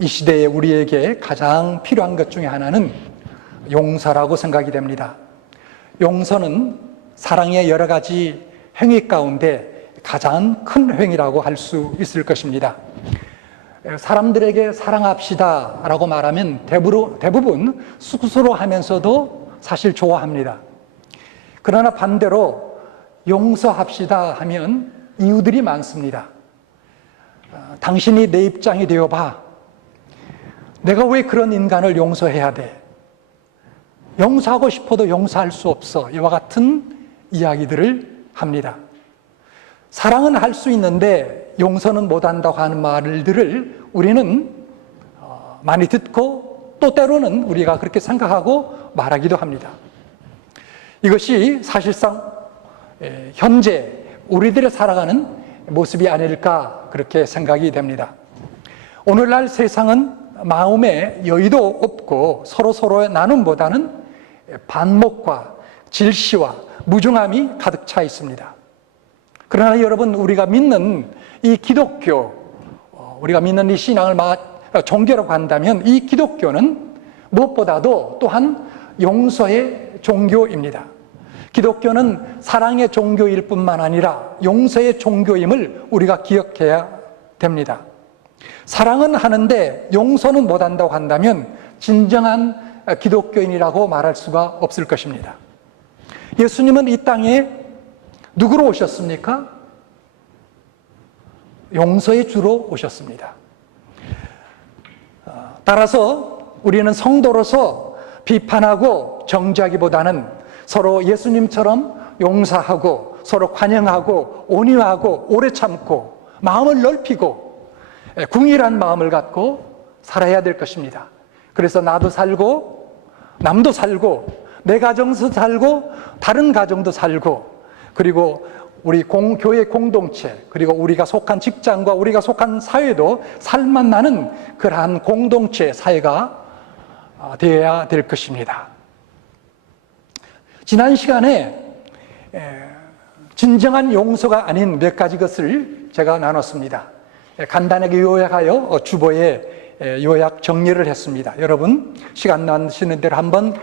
이 시대에 우리에게 가장 필요한 것 중에 하나는 용서라고 생각이 됩니다. 용서는 사랑의 여러 가지 행위 가운데 가장 큰 행위라고 할 수 있을 것입니다. 사람들에게 사랑합시다 라고 말하면 대부분 쑥스러워하면서도 사실 좋아합니다. 그러나 반대로 용서합시다 하면 이유들이 많습니다. 당신이 내 입장이 되어봐. 내가 왜 그런 인간을 용서해야 돼? 용서하고 싶어도 용서할 수 없어. 이와 같은 이야기들을 합니다. 사랑은 할 수 있는데 용서는 못한다고 하는 말들을 우리는 많이 듣고 또 때로는 우리가 그렇게 생각하고 말하기도 합니다. 이것이 사실상 현재 우리들의 살아가는 모습이 아닐까 그렇게 생각이 됩니다. 오늘날 세상은 마음에 여유도 없고 서로의 나눔보다는 반목과 질시와 무중함이 가득 차 있습니다. 그러나 여러분, 우리가 믿는 이 기독교, 우리가 믿는 이 신앙을 종교라고 한다면 이 기독교는 무엇보다도 또한 용서의 종교입니다. 기독교는 사랑의 종교일 뿐만 아니라 용서의 종교임을 우리가 기억해야 됩니다. 사랑은 하는데 용서는 못한다고 한다면 진정한 기독교인이라고 말할 수가 없을 것입니다. 예수님은 이 땅에 누구로 오셨습니까? 용서의 주로 오셨습니다. 따라서 우리는 성도로서 비판하고 정죄하기보다는 서로 예수님처럼 용서하고 서로 관용하고 온유하고 오래 참고 마음을 넓히고 궁일한 마음을 갖고 살아야 될 것입니다. 그래서 나도 살고 남도 살고 내 가정도 살고 다른 가정도 살고 그리고 우리 교회 공동체 그리고 우리가 속한 직장과 우리가 속한 사회도 살맛 나는 그러한 공동체 사회가 되어야 될 것입니다. 지난 시간에 진정한 용서가 아닌 몇 가지 것을 제가 나눴습니다. 간단하게 요약하여 주보에 요약 정리를 했습니다. 여러분 시간 나시는 대로 한번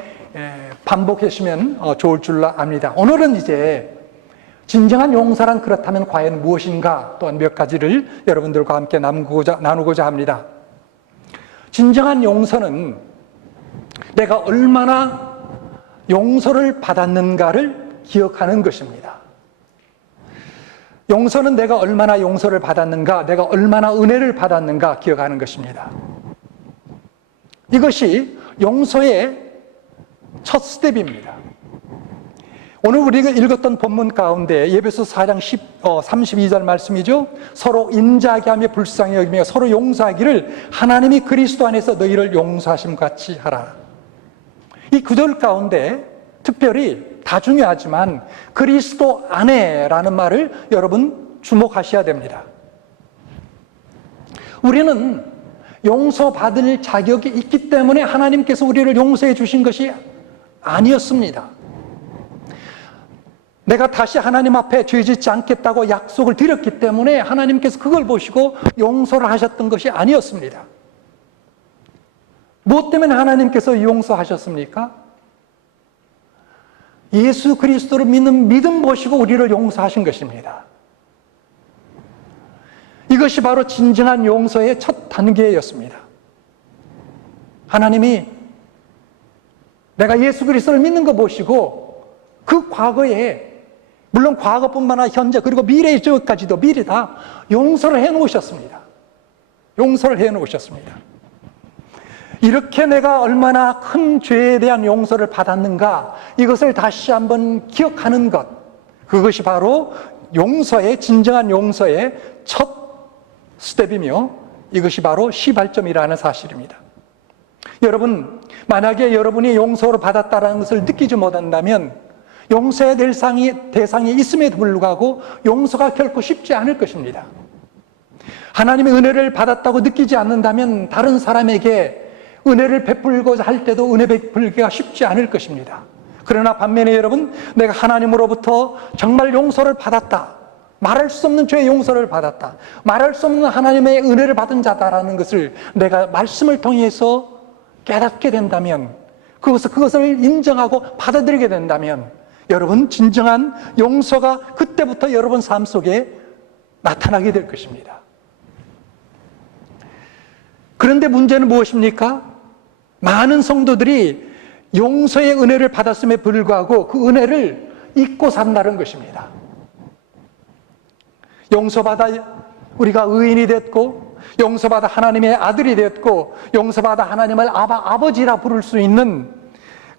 반복하시면 좋을 줄 압니다. 오늘은 이제 진정한 용서란 그렇다면 과연 무엇인가 또한 몇 가지를 여러분들과 함께 나누고자 합니다. 진정한 용서는 내가 얼마나 용서를 받았는가를 기억하는 것입니다. 용서는 내가 얼마나 용서를 받았는가, 내가 얼마나 은혜를 받았는가 기억하는 것입니다. 이것이 용서의 첫 스텝입니다. 오늘 우리가 읽었던 본문 가운데 에베소 4장 32절 말씀이죠. 서로 인자하게 하며 불쌍히 여기며 서로 용서하기를 하나님이 그리스도 안에서 너희를 용서하심 같이 하라. 이 구절 가운데 특별히 다 중요하지만 그리스도 안에라는 말을 여러분 주목하셔야 됩니다. 우리는 용서받을 자격이 있기 때문에 하나님께서 우리를 용서해 주신 것이 아니었습니다. 내가 다시 하나님 앞에 죄 짓지 않겠다고 약속을 드렸기 때문에 하나님께서 그걸 보시고 용서를 하셨던 것이 아니었습니다. 무엇 때문에 하나님께서 용서하셨습니까? 예수 그리스도를 믿는 믿음 보시고 우리를 용서하신 것입니다. 이것이 바로 진정한 용서의 첫 단계였습니다. 하나님이 내가 예수 그리스도를 믿는 거 보시고 그 과거에 물론 과거뿐만 아니라 현재 그리고 미래의 저까지도 미리 다 용서를 해놓으셨습니다. 용서를 해놓으셨습니다. 이렇게 내가 얼마나 큰 죄에 대한 용서를 받았는가 이것을 다시 한번 기억하는 것, 그것이 바로 용서의 진정한 용서의 첫 스텝이며 이것이 바로 시발점이라는 사실입니다. 여러분, 만약에 여러분이 용서를 받았다는 것을 느끼지 못한다면 용서의 대상이 있음에도 불구하고 용서가 결코 쉽지 않을 것입니다. 하나님의 은혜를 받았다고 느끼지 않는다면 다른 사람에게 은혜를 베풀고자 할 때도 은혜 베풀기가 쉽지 않을 것입니다. 그러나 반면에 여러분, 내가 하나님으로부터 정말 용서를 받았다, 말할 수 없는 죄의 용서를 받았다. 말할 수 없는 하나님의 은혜를 받은 자다라는 것을 내가 말씀을 통해서 깨닫게 된다면, 그것을 인정하고 받아들이게 된다면, 여러분, 진정한 용서가 그때부터 여러분 삶 속에 나타나게 될 것입니다. 그런데 문제는 무엇입니까? 많은 성도들이 용서의 은혜를 받았음에 불구하고 그 은혜를 잊고 산다는 것입니다. 용서받아 우리가 의인이 됐고, 용서받아 하나님의 아들이 됐고, 용서받아 하나님을 아버지라 부를 수 있는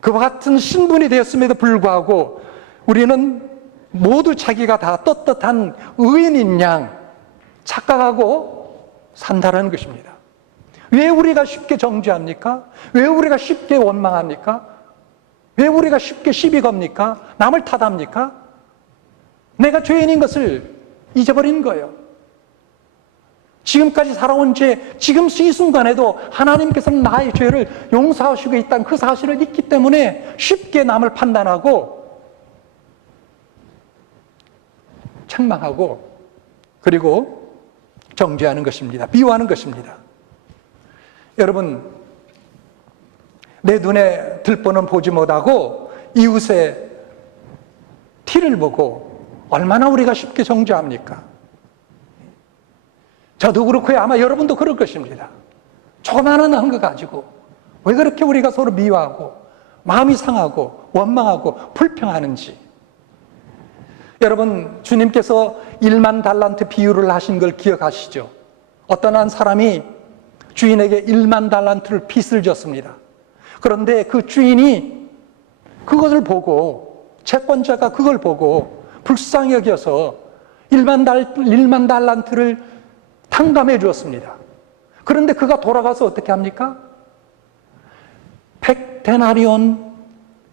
그와 같은 신분이 되었음에도 불구하고 우리는 모두 자기가 다 떳떳한 의인인 양 착각하고 산다는 것입니다. 왜 우리가 쉽게 정죄합니까? 왜 우리가 쉽게 원망합니까? 왜 우리가 쉽게 시비 겁니까? 남을 탓합니까? 내가 죄인인 것을 잊어버린 거예요. 지금까지 살아온 죄, 지금 이 순간에도 하나님께서는 나의 죄를 용서하시고 있다는 그 사실을 잊기 때문에 쉽게 남을 판단하고 책망하고 그리고 정죄하는 것입니다. 비유하는 것입니다. 여러분, 내 눈에 들보는 보지 못하고 이웃의 티를 보고 얼마나 우리가 쉽게 정죄합니까? 저도 그렇고요. 아마 여러분도 그럴 것입니다. 조그마한 거 가지고 왜 그렇게 우리가 서로 미워하고 마음이 상하고 원망하고 불평하는지. 여러분, 주님께서 1만 달란트 비유를 하신 걸 기억하시죠? 어떤 한 사람이 주인에게 1만 달란트를 빚을 졌습니다. 그런데 그 주인이 그것을 보고, 채권자가 그걸 보고 불쌍히 여겨서 1만 달란트를 탕감해 주었습니다. 그런데 그가 돌아가서 어떻게 합니까? 100데나리온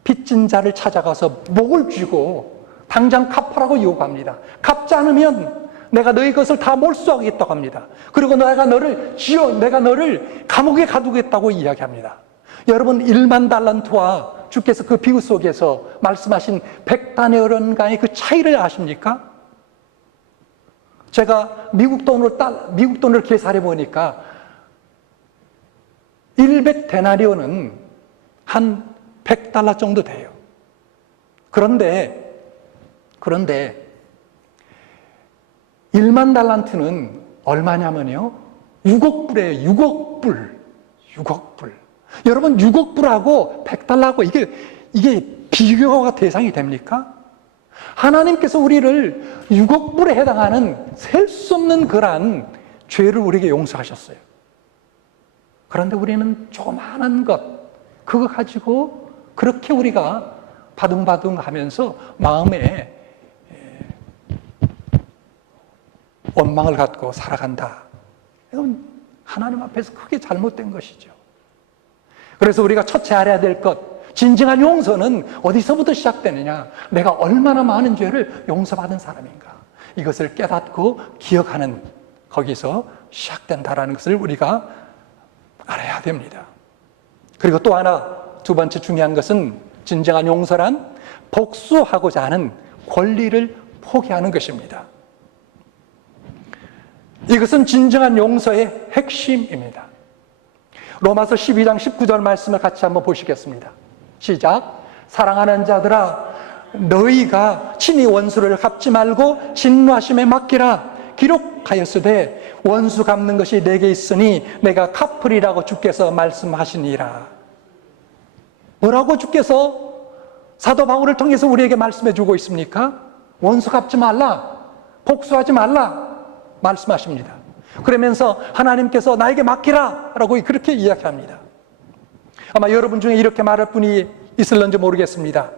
빚진 자를 찾아가서 목을 쥐고 당장 갚으라고 요구합니다. 갚지 않으면 내가 너희 것을 다 몰수하겠다고 합니다. 그리고 내가 너를 감옥에 가두겠다고 이야기합니다. 여러분, 1만 달란트와 주께서 그 비유 속에서 말씀하신 100데나리온간의 그 차이를 아십니까? 제가 미국 돈을 계산해 보니까 100데나리온은 한 100달러 정도 돼요. 그런데 1만 달란트는 얼마냐면요, 6억 불이에요. 6억 불. 6억 불. 여러분, 6억 불하고 100달러하고 이게 비교가 대상이 됩니까? 하나님께서 우리를 6억 불에 해당하는 셀 수 없는 그러한 죄를 우리에게 용서하셨어요. 그런데 우리는 조그마한 것, 그거 가지고 그렇게 우리가 바둥바둥 하면서 마음에 원망을 갖고 살아간다. 이건 하나님 앞에서 크게 잘못된 것이죠. 그래서 우리가 첫째 알아야 될 것, 진정한 용서는 어디서부터 시작되느냐? 내가 얼마나 많은 죄를 용서받은 사람인가? 이것을 깨닫고 기억하는, 거기서 시작된다라는 것을 우리가 알아야 됩니다. 그리고 또 하나, 두 번째 중요한 것은, 진정한 용서란 복수하고자 하는 권리를 포기하는 것입니다. 이것은 진정한 용서의 핵심입니다. 로마서 12장 19절 말씀을 같이 한번 보시겠습니다. 시작. 사랑하는 자들아, 너희가 친히 원수를 갚지 말고 진노하심에 맡기라. 기록하였으되 원수 갚는 것이 내게 있으니 내가 갚으리라고 주께서 말씀하시니라. 뭐라고 주께서 사도 바울을 통해서 우리에게 말씀해 주고 있습니까? 원수 갚지 말라, 복수하지 말라 말씀하십니다. 그러면서 하나님께서 나에게 맡기라 라고 그렇게 이야기합니다. 아마 여러분 중에 이렇게 말할 분이 있을런지 모르겠습니다.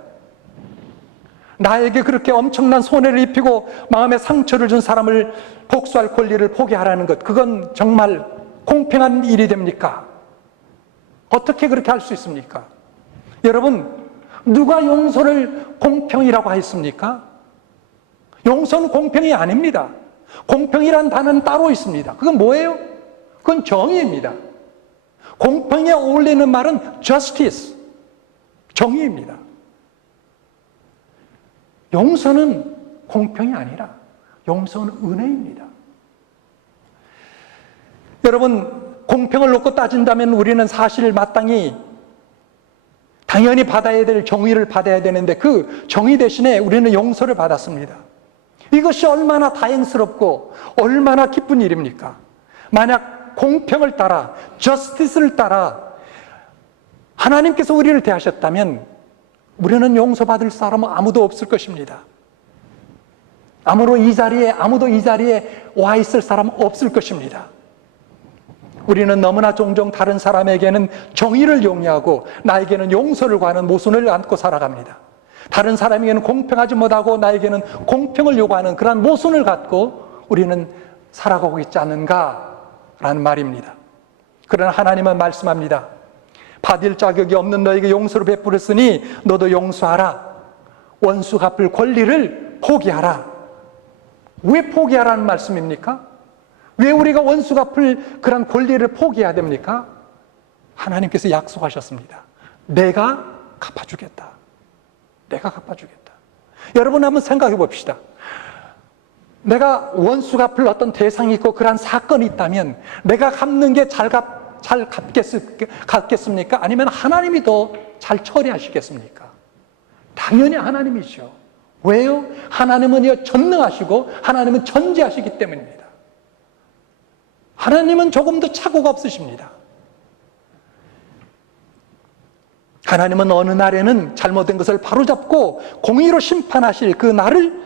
나에게 그렇게 엄청난 손해를 입히고 마음에 상처를 준 사람을 복수할 권리를 포기하라는 것, 그건 정말 공평한 일이 됩니까? 어떻게 그렇게 할 수 있습니까? 여러분, 누가 용서를 공평이라고 했습니까? 용서는 공평이 아닙니다. 공평이란 단어는 따로 있습니다. 그건 뭐예요? 그건 정의입니다. 공평에 어울리는 말은 justice, 정의입니다. 용서는 공평이 아니라 용서는 은혜입니다. 여러분, 공평을 놓고 따진다면 우리는 사실 마땅히 당연히 받아야 될 정의를 받아야 되는데 그 정의 대신에 우리는 용서를 받았습니다. 이것이 얼마나 다행스럽고 얼마나 기쁜 일입니까? 만약 공평을 따라, 저스티스를 따라 하나님께서 우리를 대하셨다면 우리는 용서받을 사람은 아무도 없을 것입니다. 아무도 이 자리에 와 있을 사람은 없을 것입니다. 우리는 너무나 종종 다른 사람에게는 정의를 용이하고 나에게는 용서를 구하는 모순을 안고 살아갑니다. 다른 사람에게는 공평하지 못하고 나에게는 공평을 요구하는 그러한 모순을 갖고 우리는 살아가고 있지 않는가라는 말입니다. 그러나 하나님은 말씀합니다. 받을 자격이 없는 너에게 용서를 베풀었으니 너도 용서하라. 원수 갚을 권리를 포기하라. 왜 포기하라는 말씀입니까? 왜 우리가 원수 갚을 그런 권리를 포기해야 됩니까? 하나님께서 약속하셨습니다. 내가 갚아주겠다. 내가 갚아주겠다. 여러분 한번 생각해 봅시다. 내가 원수 갚을 어떤 대상이 있고 그러한 사건이 있다면 내가 갚는 게 잘 갚겠습니까? 아니면 하나님이 더 잘 처리하시겠습니까? 당연히 하나님이죠. 왜요? 하나님은 전능하시고 하나님은 전지하시기 때문입니다. 하나님은 조금도 착오가 없으십니다. 하나님은 어느 날에는 잘못된 것을 바로잡고 공의로 심판하실 그 날을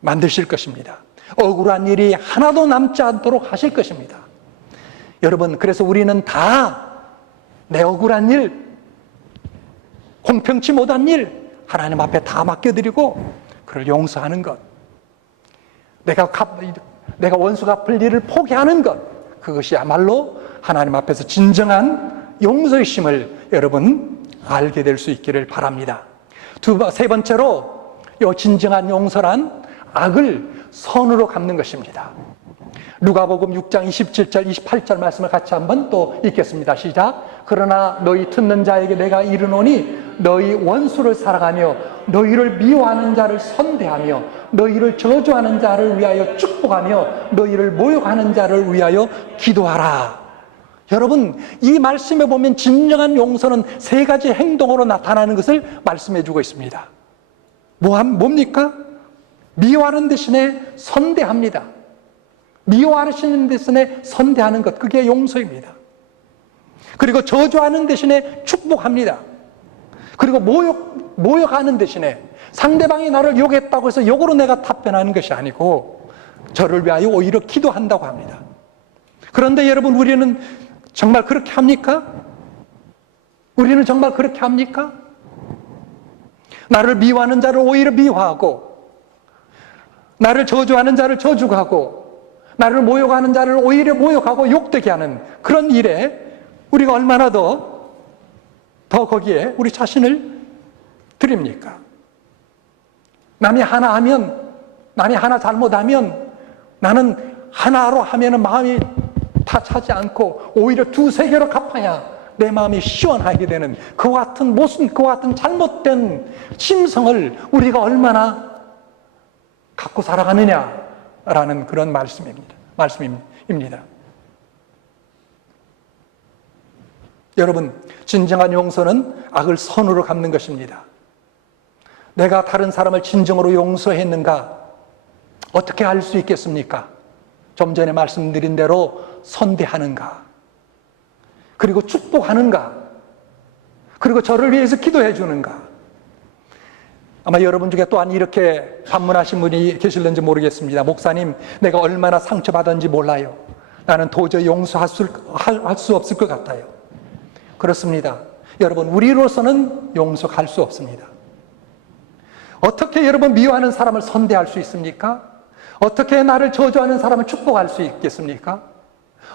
만드실 것입니다. 억울한 일이 하나도 남지 않도록 하실 것입니다. 여러분, 그래서 우리는 다 내 억울한 일, 공평치 못한 일 하나님 앞에 다 맡겨드리고 그를 용서하는 것, 내가 원수 갚을 일을 포기하는 것, 그것이야말로 하나님 앞에서 진정한 용서이심을 여러분 알게 될 수 있기를 바랍니다. 세 번째로 이 진정한 용서란 악을 선으로 갚는 것입니다. 누가복음 6장 27절 28절 말씀을 같이 한번 또 읽겠습니다. 시작. 그러나 너희 듣는 자에게 내가 이르노니 너희 원수를 사랑하며 너희를 미워하는 자를 선대하며 너희를 저주하는 자를 위하여 축복하며 너희를 모욕하는 자를 위하여 기도하라. 여러분, 이 말씀에 보면 진정한 용서는 세 가지 행동으로 나타나는 것을 말씀해 주고 있습니다. 뭡니까? 미워하는 대신에 선대합니다. 미워하시는 대신에 선대하는 것, 그게 용서입니다. 그리고 저주하는 대신에 축복합니다. 그리고 모욕하는 대신에 상대방이 나를 욕했다고 해서 욕으로 내가 답변하는 것이 아니고 저를 위하여 오히려 기도한다고 합니다. 그런데 여러분, 우리는 정말 그렇게 합니까? 우리는 정말 그렇게 합니까? 나를 미워하는 자를 오히려 미워하고 나를 저주하는 자를 저주하고 나를 모욕하는 자를 오히려 모욕하고 욕되게 하는 그런 일에 우리가 얼마나 더 거기에 우리 자신을 드립니까? 남이 하나 잘못하면 나는 하나로 하면 마음이 다 차지 않고 오히려 두세 개로 갚아야 내 마음이 시원하게 되는 그와 같은 잘못된 심성을 우리가 얼마나 갖고 살아가느냐라는 그런 말씀입니다. 여러분, 진정한 용서는 악을 선으로 갚는 것입니다. 내가 다른 사람을 진정으로 용서했는가? 어떻게 알 수 있겠습니까? 좀 전에 말씀드린 대로 선대하는가? 그리고 축복하는가? 그리고 저를 위해서 기도해 주는가? 아마 여러분 중에 또한 이렇게 반문하신 분이 계실는지 모르겠습니다. 목사님, 내가 얼마나 상처받았는지 몰라요. 나는 도저히 용서할 수 없을 것 같아요. 그렇습니다. 여러분, 우리로서는 용서할 수 없습니다. 어떻게 여러분 미워하는 사람을 선대할 수 있습니까? 어떻게 나를 저주하는 사람을 축복할 수 있겠습니까?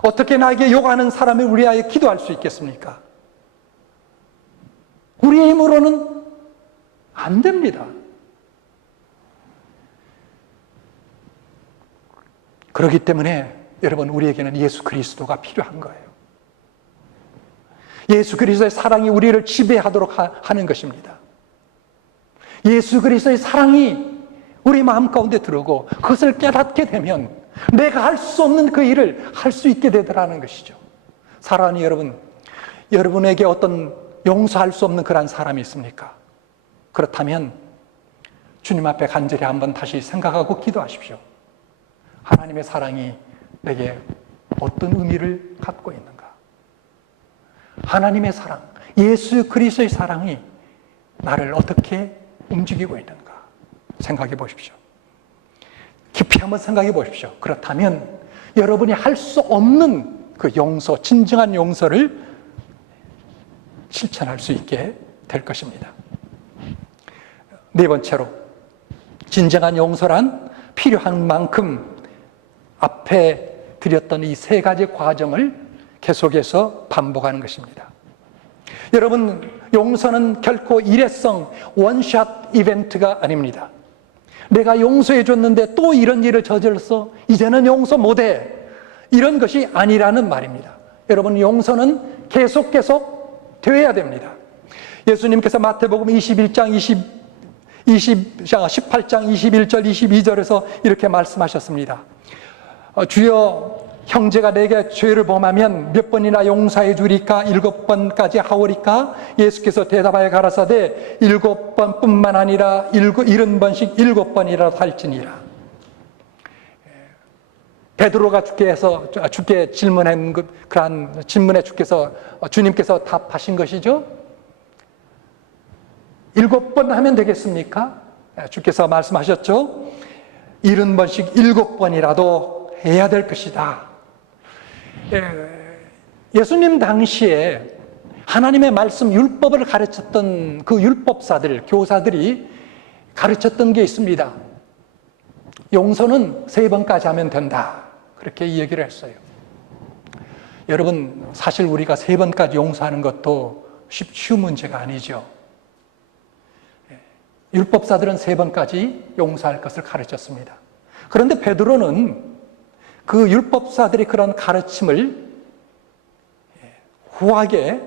어떻게 나에게 욕하는 사람을 위하여 기도할 수 있겠습니까? 우리의 힘으로는 안 됩니다. 그렇기 때문에 여러분, 우리에게는 예수 그리스도가 필요한 거예요. 예수 그리스도의 사랑이 우리를 지배하도록 하는 것입니다. 예수 그리스도의 사랑이 우리 마음 가운데 들어오고 그것을 깨닫게 되면 내가 할 수 없는 그 일을 할 수 있게 되더라는 것이죠. 사랑하는 여러분, 여러분에게 어떤 용서할 수 없는 그런 사람이 있습니까? 그렇다면 주님 앞에 간절히 한번 다시 생각하고 기도하십시오. 하나님의 사랑이 내게 어떤 의미를 갖고 있는가? 하나님의 사랑, 예수 그리스도의 사랑이 나를 어떻게 움직이고 있는가? 생각해 보십시오. 깊이 한번 생각해 보십시오. 그렇다면 여러분이 할 수 없는 그 용서, 진정한 용서를 실천할 수 있게 될 것입니다. 네 번째로, 진정한 용서란 필요한 만큼 앞에 드렸던 이 세 가지 과정을 계속해서 반복하는 것입니다. 여러분, 용서는 결코 일회성 원샷 이벤트가 아닙니다. 내가 용서해 줬는데 또 이런 일을 저질렀어, 이제는 용서 못해, 이런 것이 아니라는 말입니다. 여러분, 용서는 계속 되어야 됩니다. 예수님께서 마태복음 18장 21절 22절에서 이렇게 말씀하셨습니다. 주여, 형제가 내게 죄를 범하면 몇 번이나 용서해 주리까? 7번까지 하오리까? 예수께서 대답하여 가라사대 7번뿐만 아니라 70번씩 7번이라도 할지니라. 베드로가 주께 질문한 그러한 질문에 주님께서 답하신 것이죠. 7번 하면 되겠습니까? 주께서 말씀하셨죠. 70번씩 7번이라도 해야 될 것이다. 예수님 당시에 하나님의 말씀 율법을 가르쳤던 그 율법사들, 교사들이 가르쳤던 게 있습니다. 용서는 3번까지 하면 된다, 그렇게 얘기를 했어요. 여러분, 사실 우리가 3번까지 용서하는 것도 쉬운 문제가 아니죠. 율법사들은 3번까지 용서할 것을 가르쳤습니다. 그런데 베드로는 그 율법사들이 그런 가르침을 후하게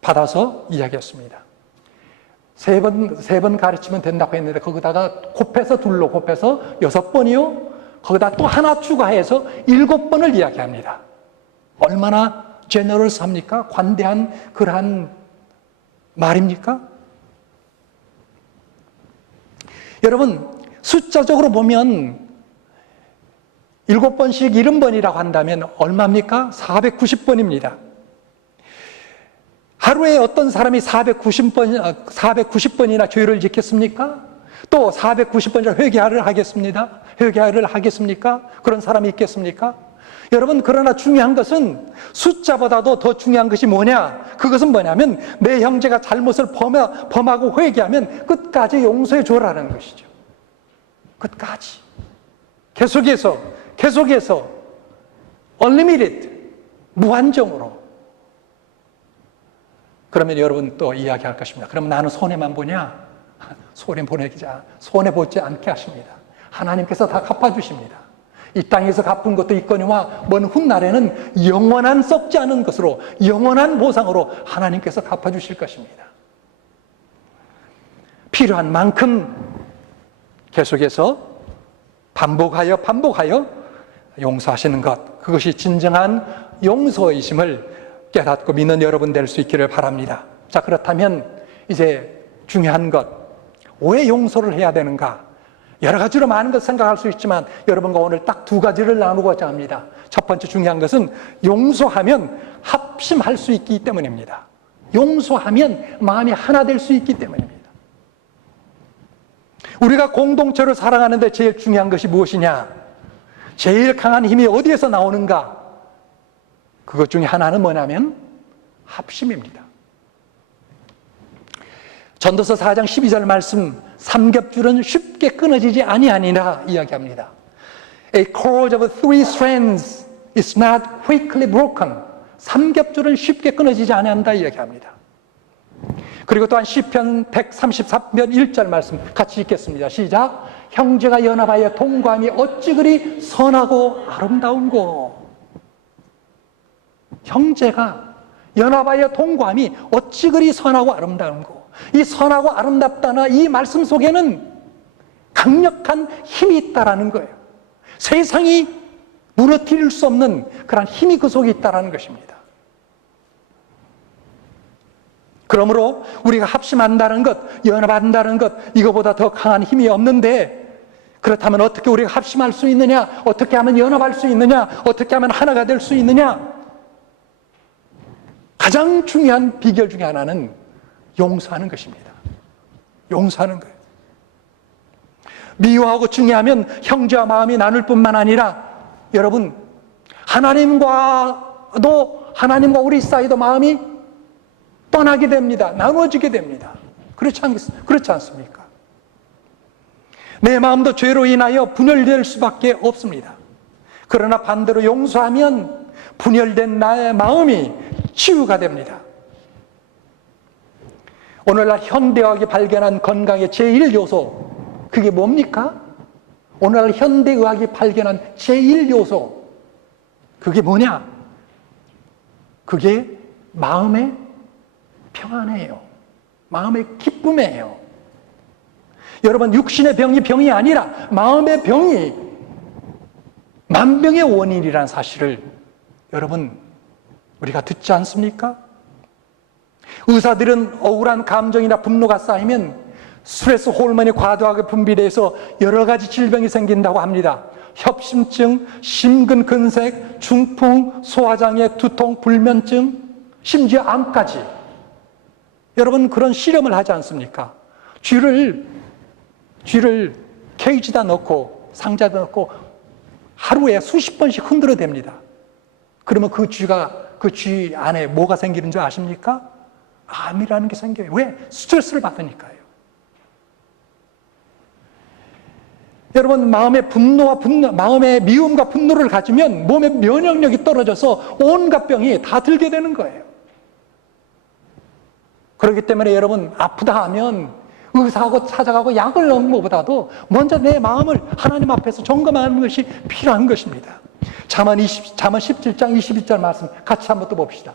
받아서 이야기했습니다. 3번 가르치면 된다고 했는데 거기다가 곱해서 6번이요? 거기다 또 하나 추가해서 7번을 이야기합니다. 얼마나 제너럴스합니까? 관대한 그러한 말입니까? 여러분, 숫자적으로 보면 7번씩 70번이라고 한다면 얼마입니까? 490번입니다. 하루에 어떤 사람이 490번이나 죄를 짓겠습니까? 또 490번이나 회개를 하겠습니까? 그런 사람이 있겠습니까? 여러분, 그러나 중요한 것은 숫자보다도 더 중요한 것이 뭐냐? 그것은 뭐냐면 내 형제가 잘못을 범하고 회개하면 끝까지 용서해 줘라는 것이죠. 끝까지. 계속해서 unlimited, 무한정으로. 그러면 여러분 또 이야기할 것입니다. 그럼 나는 손해만 보냐? 손해보지 않게 하십니다. 하나님께서 다 갚아주십니다. 이 땅에서 갚은 것도 있거니와 먼 훗날에는 영원한 썩지 않은 것으로, 영원한 보상으로 하나님께서 갚아주실 것입니다. 필요한 만큼 계속해서 반복하여 용서하시는 것, 그것이 진정한 용서이심을 깨닫고 믿는 여러분 될 수 있기를 바랍니다. 자, 그렇다면 이제 중요한 것, 왜 용서를 해야 되는가? 여러 가지로 많은 것 생각할 수 있지만 여러분과 오늘 딱 2가지를 나누고자 합니다. 첫 번째 중요한 것은 용서하면 합심할 수 있기 때문입니다. 용서하면 마음이 하나 될 수 있기 때문입니다. 우리가 공동체로 살아가는데 제일 중요한 것이 무엇이냐? 제일 강한 힘이 어디에서 나오는가? 그것 중에 하나는 뭐냐면 합심입니다. 전도서 4장 12절 말씀, 삼겹줄은 쉽게 끊어지지 아니하니라 이야기합니다. A cord of 3 strands is not quickly broken. 삼겹줄은 쉽게 끊어지지 아니한다 이야기합니다. 그리고 또한 시편 133편 1절 말씀 같이 읽겠습니다. 시작. 형제가 연합하여 동거함이 어찌 그리 선하고 아름다운고. 형제가 연합하여 동거함이 어찌 그리 선하고 아름다운고. 이 선하고 아름답다나 이 말씀 속에는 강력한 힘이 있다라는 거예요. 세상이 무너뜨릴 수 없는 그런 힘이 그 속에 있다라는 것입니다. 그러므로 우리가 합심한다는 것, 연합한다는 것, 이거보다 더 강한 힘이 없는데, 그렇다면 어떻게 우리가 합심할 수 있느냐? 어떻게 하면 연합할 수 있느냐? 어떻게 하면 하나가 될 수 있느냐? 가장 중요한 비결 중에 하나는 용서하는 것입니다. 용서하는 거예요. 미워하고 중요하면 형제와 마음이 나눌 뿐만 아니라, 여러분, 하나님과 우리 사이도 마음이 떠나게 됩니다. 나눠지게 됩니다. 그렇지 않습니까? 내 마음도 죄로 인하여 분열될 수밖에 없습니다. 그러나 반대로 용서하면 분열된 나의 마음이 치유가 됩니다. 오늘날 현대의학이 발견한 건강의 제1요소, 그게 뭡니까? 오늘날 현대의학이 발견한 제1요소, 그게 뭐냐? 그게 마음의 평안이에요. 마음의 기쁨이에요. 여러분, 육신의 병이 아니라 마음의 병이 만병의 원인이라는 사실을 여러분, 우리가 듣지 않습니까? 의사들은 억울한 감정이나 분노가 쌓이면 스트레스 호르몬이 과도하게 분비돼서 여러 가지 질병이 생긴다고 합니다. 협심증, 심근근색, 중풍, 소화장애, 두통, 불면증, 심지어 암까지. 여러분, 그런 실험을 하지 않습니까? 쥐를 케이지에다 넣고 상자에다 넣고 하루에 수십 번씩 흔들어댑니다. 그러면 그 쥐 안에 뭐가 생기는 줄 아십니까? 암이라는 게 생겨요. 왜? 스트레스를 받으니까요. 여러분, 마음의 미움과 분노를 가지면 몸의 면역력이 떨어져서 온갖 병이 다 들게 되는 거예요. 그렇기 때문에 여러분, 아프다 하면 의사하고 찾아가고 약을 넣는 것보다도 먼저 내 마음을 하나님 앞에서 점검하는 것이 필요한 것입니다. 잠언 17장 22절 말씀 같이 한번 또 봅시다.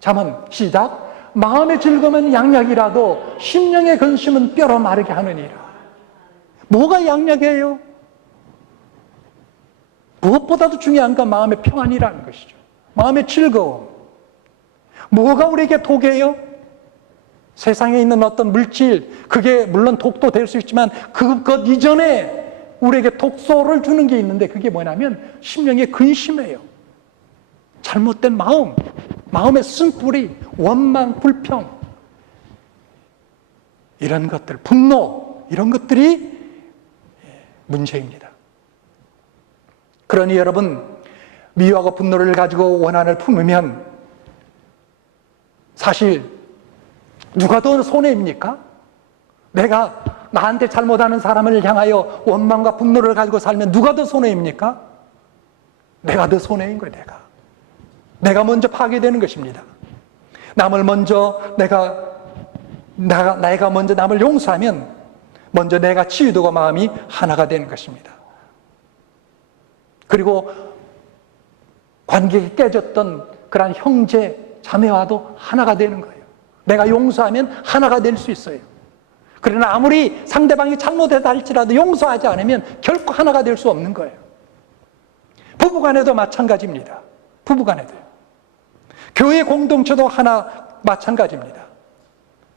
잠언 시작. 마음의 즐거움은 양약이라도 심령의 근심은 뼈로 마르게 하느니라. 뭐가 양약이에요? 무엇보다도 중요한 건 마음의 평안이라는 것이죠. 마음의 즐거움. 뭐가 우리에게 독이에요? 세상에 있는 어떤 물질, 그게 물론 독도 될 수 있지만 그것 이전에 우리에게 독소를 주는 게 있는데, 그게 뭐냐면 심령의 근심이에요. 잘못된 마음의 쓴뿌리, 원망, 불평, 이런 것들, 분노, 이런 것들이 문제입니다. 그러니 여러분, 미워하고 분노를 가지고 원한을 품으면 사실 누가 더 손해입니까? 내가 나한테 잘못하는 사람을 향하여 원망과 분노를 가지고 살면 누가 더 손해입니까? 내가 더 손해인 거예요. 내가 먼저 파괴되는 것입니다. 남을 먼저 내가 먼저 남을 용서하면 먼저 내가 치유되고 마음이 하나가 되는 것입니다. 그리고 관계가 깨졌던 그런 형제 자매와도 하나가 되는 거예요. 내가 용서하면 하나가 될 수 있어요. 그러나 아무리 상대방이 잘못했다 할지라도 용서하지 않으면 결코 하나가 될 수 없는 거예요. 부부간에도 마찬가지입니다. 부부간에도요. 교회 공동체도 마찬가지입니다.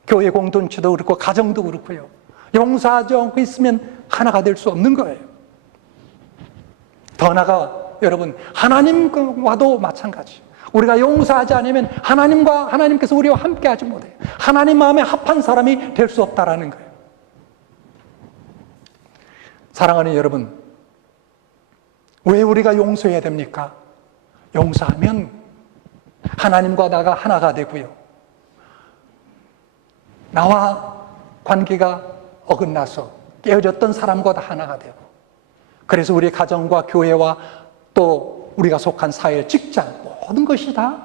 교회 공동체도 그렇고 가정도 그렇고요. 용서하지 않고 있으면 하나가 될 수 없는 거예요. 더 나아가 여러분, 하나님과도 마찬가지. 우리가 용서하지 않으면 하나님께서 우리와 함께하지 못해요. 하나님 마음에 합한 사람이 될 수 없다라는 거예요. 사랑하는 여러분, 왜 우리가 용서해야 됩니까? 용서하면 하나님과 나가 하나가 되고요. 나와 관계가 어긋나서 깨어졌던 사람과도 하나가 되고, 그래서 우리 가정과 교회와 또 우리가 속한 사회, 직장, 모든 것이 다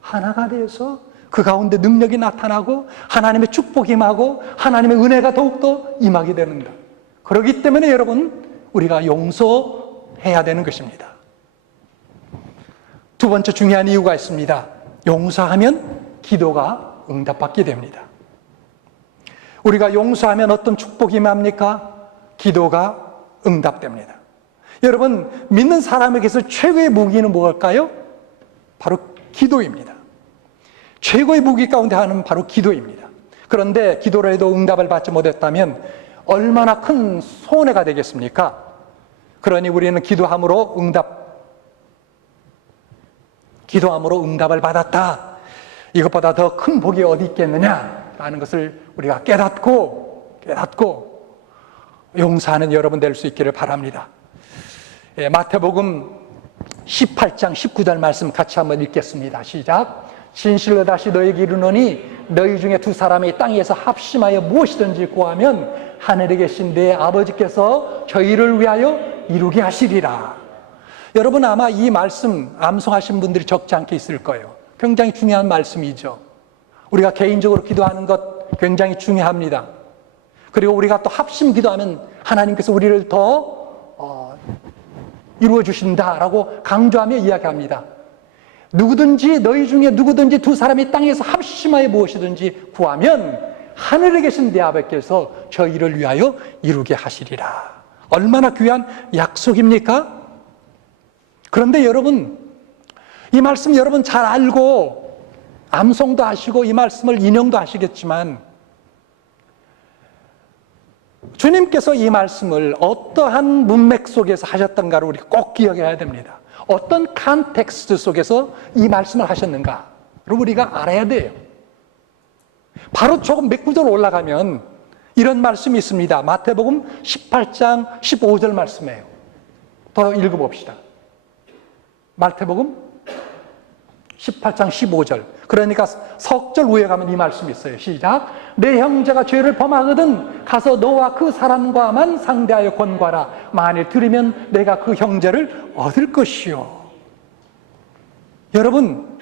하나가 되어서 그 가운데 능력이 나타나고 하나님의 축복이 임하고 하나님의 은혜가 더욱더 임하게 되는 것. 그렇기 때문에 여러분, 우리가 용서해야 되는 것입니다. 두 번째 중요한 이유가 있습니다. 용서하면 기도가 응답받게 됩니다. 우리가 용서하면 어떤 축복이 임합니까? 기도가 응답됩니다. 여러분, 믿는 사람에게서 최고의 무기는 무엇일까요? 바로 기도입니다. 최고의 무기 가운데 하나는 바로 기도입니다. 그런데 기도를 해도 응답을 받지 못했다면 얼마나 큰 손해가 되겠습니까? 그러니 우리는 기도함으로 응답을 받았다. 이것보다 더 큰 복이 어디 있겠느냐라는 것을 우리가 깨닫고 용서하는 여러분 될 수 있기를 바랍니다. 마태복음 18장 19절 말씀 같이 한번 읽겠습니다. 시작. 진실로 다시 너희에게 이르노니 너희 중에 두 사람이 땅에서 합심하여 무엇이든지 구하면 하늘에 계신 내 아버지께서 저희를 위하여 이루게 하시리라. 여러분, 아마 이 말씀 암송하신 분들이 적지 않게 있을 거예요. 굉장히 중요한 말씀이죠. 우리가 개인적으로 기도하는 것 굉장히 중요합니다. 그리고 우리가 또 합심 기도하면 하나님께서 우리를 더 이루어 주신다라고 강조하며 이야기합니다. 너희 중에 누구든지 두 사람이 땅에서 합심하여 무엇이든지 구하면 하늘에 계신 내 아버지께서 저희를 위하여 이루게 하시리라. 얼마나 귀한 약속입니까? 그런데 여러분, 이 말씀 여러분 잘 알고 암송도 하시고 이 말씀을 인용도 하시겠지만 주님께서 이 말씀을 어떠한 문맥 속에서 하셨던가를 우리가 꼭 기억해야 됩니다. 어떤 컨텍스트 속에서 이 말씀을 하셨는가를 우리가 알아야 돼요. 바로 조금 몇 구절 올라가면 이런 말씀이 있습니다. 마태복음 18장 15절 말씀이에요. 더 읽어봅시다. 마태복음 18장 15절. 그러니까 석절 위에 가면 이 말씀이 있어요. 시작. 내 형제가 죄를 범하거든 가서 너와 그 사람과만 상대하여 권고하라. 만일 들으면 내가 그 형제를 얻을 것이요. 여러분,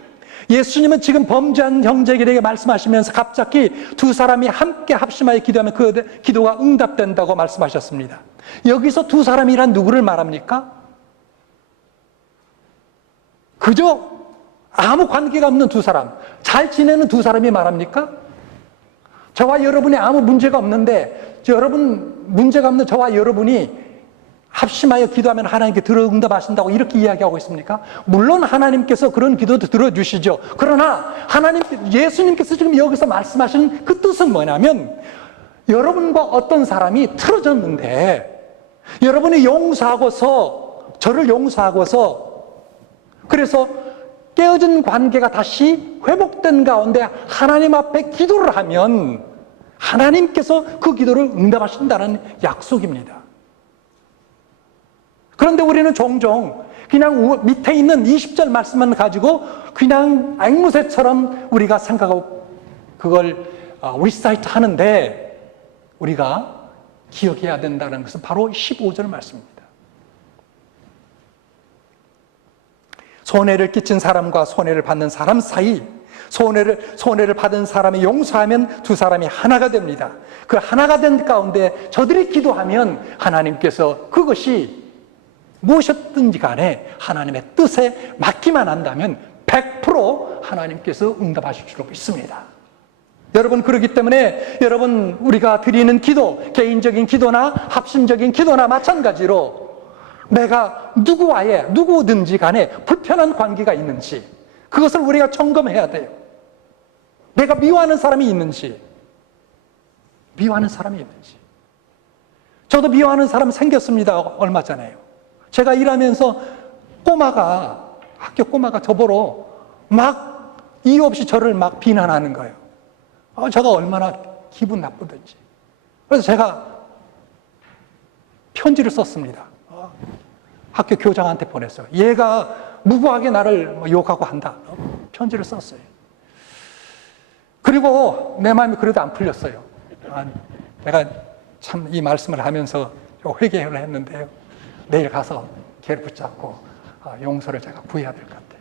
예수님은 지금 범죄한 형제에게 말씀하시면서 갑자기 두 사람이 함께 합심하여 기도하면 그 기도가 응답된다고 말씀하셨습니다. 여기서 두 사람이란 누구를 말합니까? 그저 아무 관계가 없는 두 사람, 잘 지내는 두 사람이 말합니까? 저와 여러분이 아무 문제가 없는데 문제가 없는 저와 여러분이 합심하여 기도하면 하나님께 응답하신다고 이렇게 이야기하고 있습니까? 물론 하나님께서 그런 기도도 들어주시죠. 그러나 예수님께서 지금 여기서 말씀하시는 그 뜻은 뭐냐면 여러분과 어떤 사람이 틀어졌는데 여러분이 저를 용서하고서 그래서 깨어진 관계가 다시 회복된 가운데 하나님 앞에 기도를 하면 하나님께서 그 기도를 응답하신다는 약속입니다. 그런데 우리는 종종 그냥 밑에 있는 20절 말씀만 가지고 그냥 앵무새처럼 우리가 생각하고 그걸 리사이트 하는데 우리가 기억해야 된다는 것은 바로 15절 말씀입니다. 손해를 끼친 사람과 손해를 받는 사람 사이 손해를 받은 사람이 용서하면 두 사람이 하나가 됩니다. 그 하나가 된 가운데 저들이 기도하면 하나님께서 그것이 무엇이든지 간에 하나님의 뜻에 맞기만 한다면 100% 하나님께서 응답하실 줄 믿습니다. 여러분, 그렇기 때문에 여러분 우리가 드리는 기도, 개인적인 기도나 합심적인 기도나 마찬가지로 내가 누구든지 간에 불편한 관계가 있는지 그것을 우리가 점검해야 돼요. 내가 미워하는 사람이 있는지 저도 미워하는 사람 생겼습니다. 얼마 전에요. 제가 일하면서 학교 꼬마가 저보러 막 이유 없이 저를 막 비난하는 거예요. 제가 얼마나 기분 나쁘든지. 그래서 제가 편지를 썼습니다. 학교 교장한테 보냈어요. 얘가 무고하게 나를 욕하고 한다. 편지를 썼어요. 그리고 내 마음이 그래도 안 풀렸어요. 내가 참 이 말씀을 하면서 회개를 했는데요. 내일 가서 걔를 붙잡고 용서를 제가 구해야 될 것 같아요.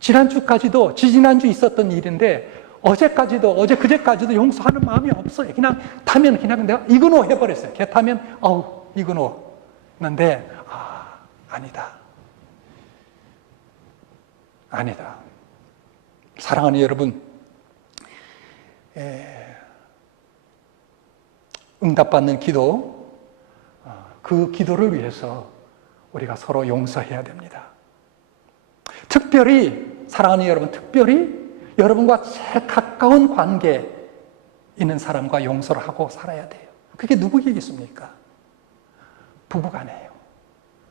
지난주 있었던 일인데 그제까지도 용서하는 마음이 없어요. 그냥 타면 그냥 내가 이그노 해버렸어요. 걔 타면 이그노. 근데 아니다. 사랑하는 여러분, 응답받는 기도, 그 기도를 위해서 우리가 서로 용서해야 됩니다. 특별히 사랑하는 여러분, 특별히 여러분과 제일 가까운 관계에 있는 사람과 용서를 하고 살아야 돼요. 그게 누구이겠습니까? 부부간에요.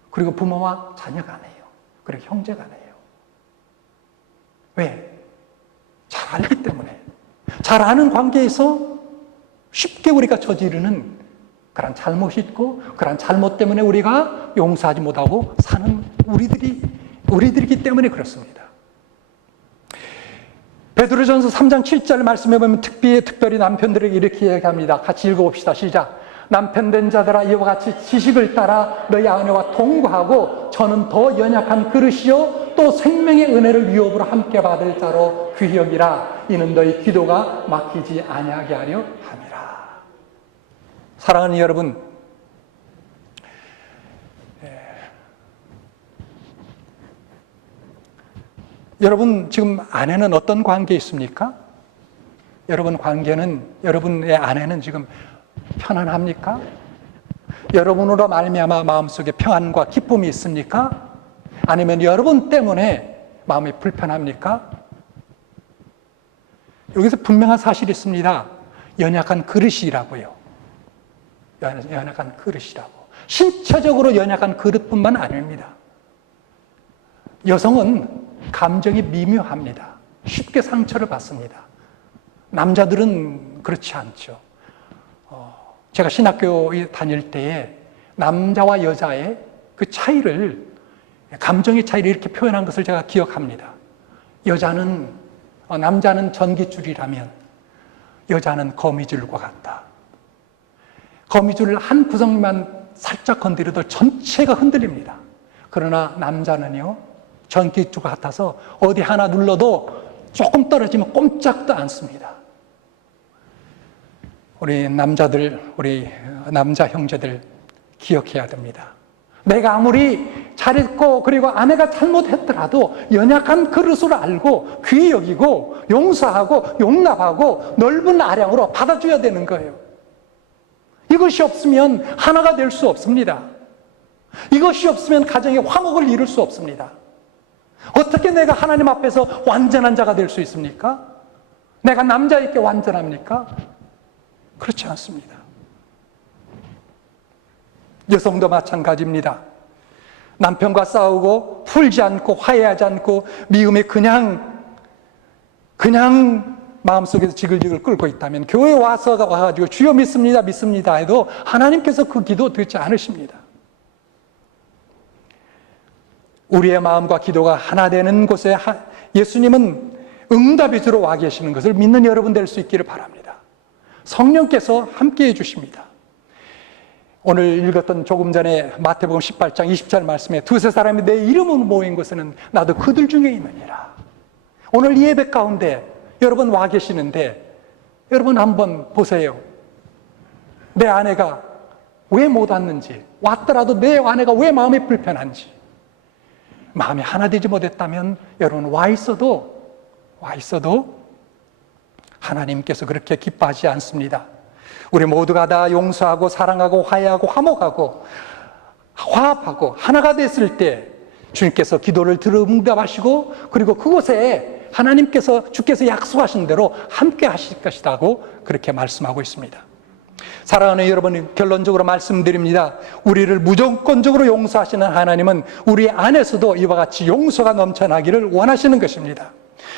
그리고 부모와 자녀간에요. 그리고 형제간에요. 왜? 잘 알기 때문에. 잘 아는 관계에서 쉽게 우리가 저지르는 그런 잘못이 있고, 그런 잘못 때문에 우리가 용서하지 못하고 사는 우리들이기 때문에 그렇습니다. 베드로전서 3장 7절 말씀해 보면 특별히 남편들에게 이렇게 이야기합니다. 같이 읽어봅시다. 시작. 남편 된 자들아, 이와 같이 지식을 따라 너희 아내와 동거하고 저는 더 연약한 그릇이요 또 생명의 은혜를 유업으로 함께 받을 자로 귀히 여기라. 이는 너희 기도가 막히지 아니하게 하려 함이라. 사랑하는 여러분, 여러분 지금 아내는 어떤 관계에 있습니까? 여러분의 아내는 지금 편안합니까? 여러분으로 말미암아 마음속에 평안과 기쁨이 있습니까? 아니면 여러분 때문에 마음이 불편합니까? 여기서 분명한 사실이 있습니다. 연약한 그릇이라고요. 연약한 그릇이라고. 신체적으로 연약한 그릇뿐만 아닙니다. 여성은 감정이 미묘합니다. 쉽게 상처를 받습니다. 남자들은 그렇지 않죠. 제가 신학교에 다닐 때에 남자와 여자의 그 차이를, 감정의 차이를 이렇게 표현한 것을 제가 기억합니다. 남자는 전깃줄이라면 여자는 거미줄과 같다. 거미줄을 한 구석만 살짝 건드려도 전체가 흔들립니다. 그러나 남자는요, 전깃줄과 같아서 어디 하나 눌러도 조금 떨어지면 꼼짝도 않습니다. 우리 남자 형제들 기억해야 됩니다. 내가 아무리 잘했고 그리고 아내가 잘못했더라도 연약한 그릇을 알고 귀히 여기고 용서하고 용납하고 넓은 아량으로 받아줘야 되는 거예요. 이것이 없으면 하나가 될 수 없습니다. 이것이 없으면 가정의 화목을 이룰 수 없습니다. 어떻게 내가 하나님 앞에서 완전한 자가 될 수 있습니까? 내가 남자에게 완전합니까? 그렇지 않습니다. 여성도 마찬가지입니다. 남편과 싸우고 풀지 않고 화해하지 않고 미움에 그냥 마음속에서 지글지글 끓고 있다면 교회에 와가지고 주여 믿습니다 해도 하나님께서 그 기도 듣지 않으십니다. 우리의 마음과 기도가 하나 되는 곳에 예수님은 응답이 들어와 계시는 것을 믿는 여러분 될 수 있기를 바랍니다. 성령께서 함께해 주십니다. 오늘 읽었던 조금 전에 마태복음 18장 20절 말씀에 두세 사람이 내 이름으로 모인 곳에는 나도 그들 중에 있느니라. 오늘 이 예배 가운데 여러분 와 계시는데 여러분 한번 보세요. 내 아내가 왜 못 왔는지, 왔더라도 내 아내가 왜 마음이 불편한지, 마음이 하나 되지 못했다면 여러분 와 있어도 하나님께서 그렇게 기뻐하지 않습니다. 우리 모두가 다 용서하고 사랑하고 화해하고 화목하고 화합하고 하나가 됐을 때 주님께서 기도를 들어 응답하시고 그리고 그곳에 주께서 약속하신 대로 함께 하실 것이라고 그렇게 말씀하고 있습니다. 사랑하는 여러분, 결론적으로 말씀드립니다. 우리를 무조건적으로 용서하시는 하나님은 우리 안에서도 이와 같이 용서가 넘쳐나기를 원하시는 것입니다.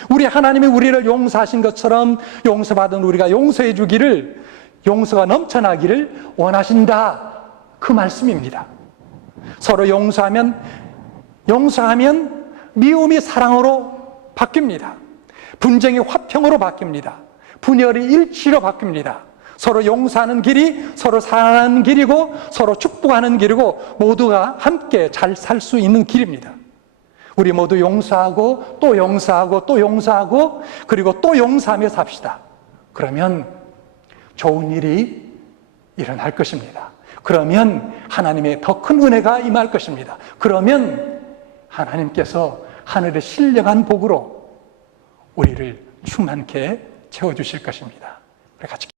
우리 하나님이 우리를 용서하신 것처럼 용서받은 우리가 용서해 주기를, 용서가 넘쳐나기를 원하신다, 그 말씀입니다. 서로 용서하면 미움이 사랑으로 바뀝니다. 분쟁이 화평으로 바뀝니다. 분열이 일치로 바뀝니다. 서로 용서하는 길이 서로 사랑하는 길이고 서로 축복하는 길이고 모두가 함께 잘 살 수 있는 길입니다. 우리 모두 용서하고 또 용서하고 또 용서하고 그리고 또 용서하며 삽시다. 그러면 좋은 일이 일어날 것입니다. 그러면 하나님의 더 큰 은혜가 임할 것입니다. 그러면 하나님께서 하늘의 신령한 복으로 우리를 충만케 채워주실 것입니다. 우리 같이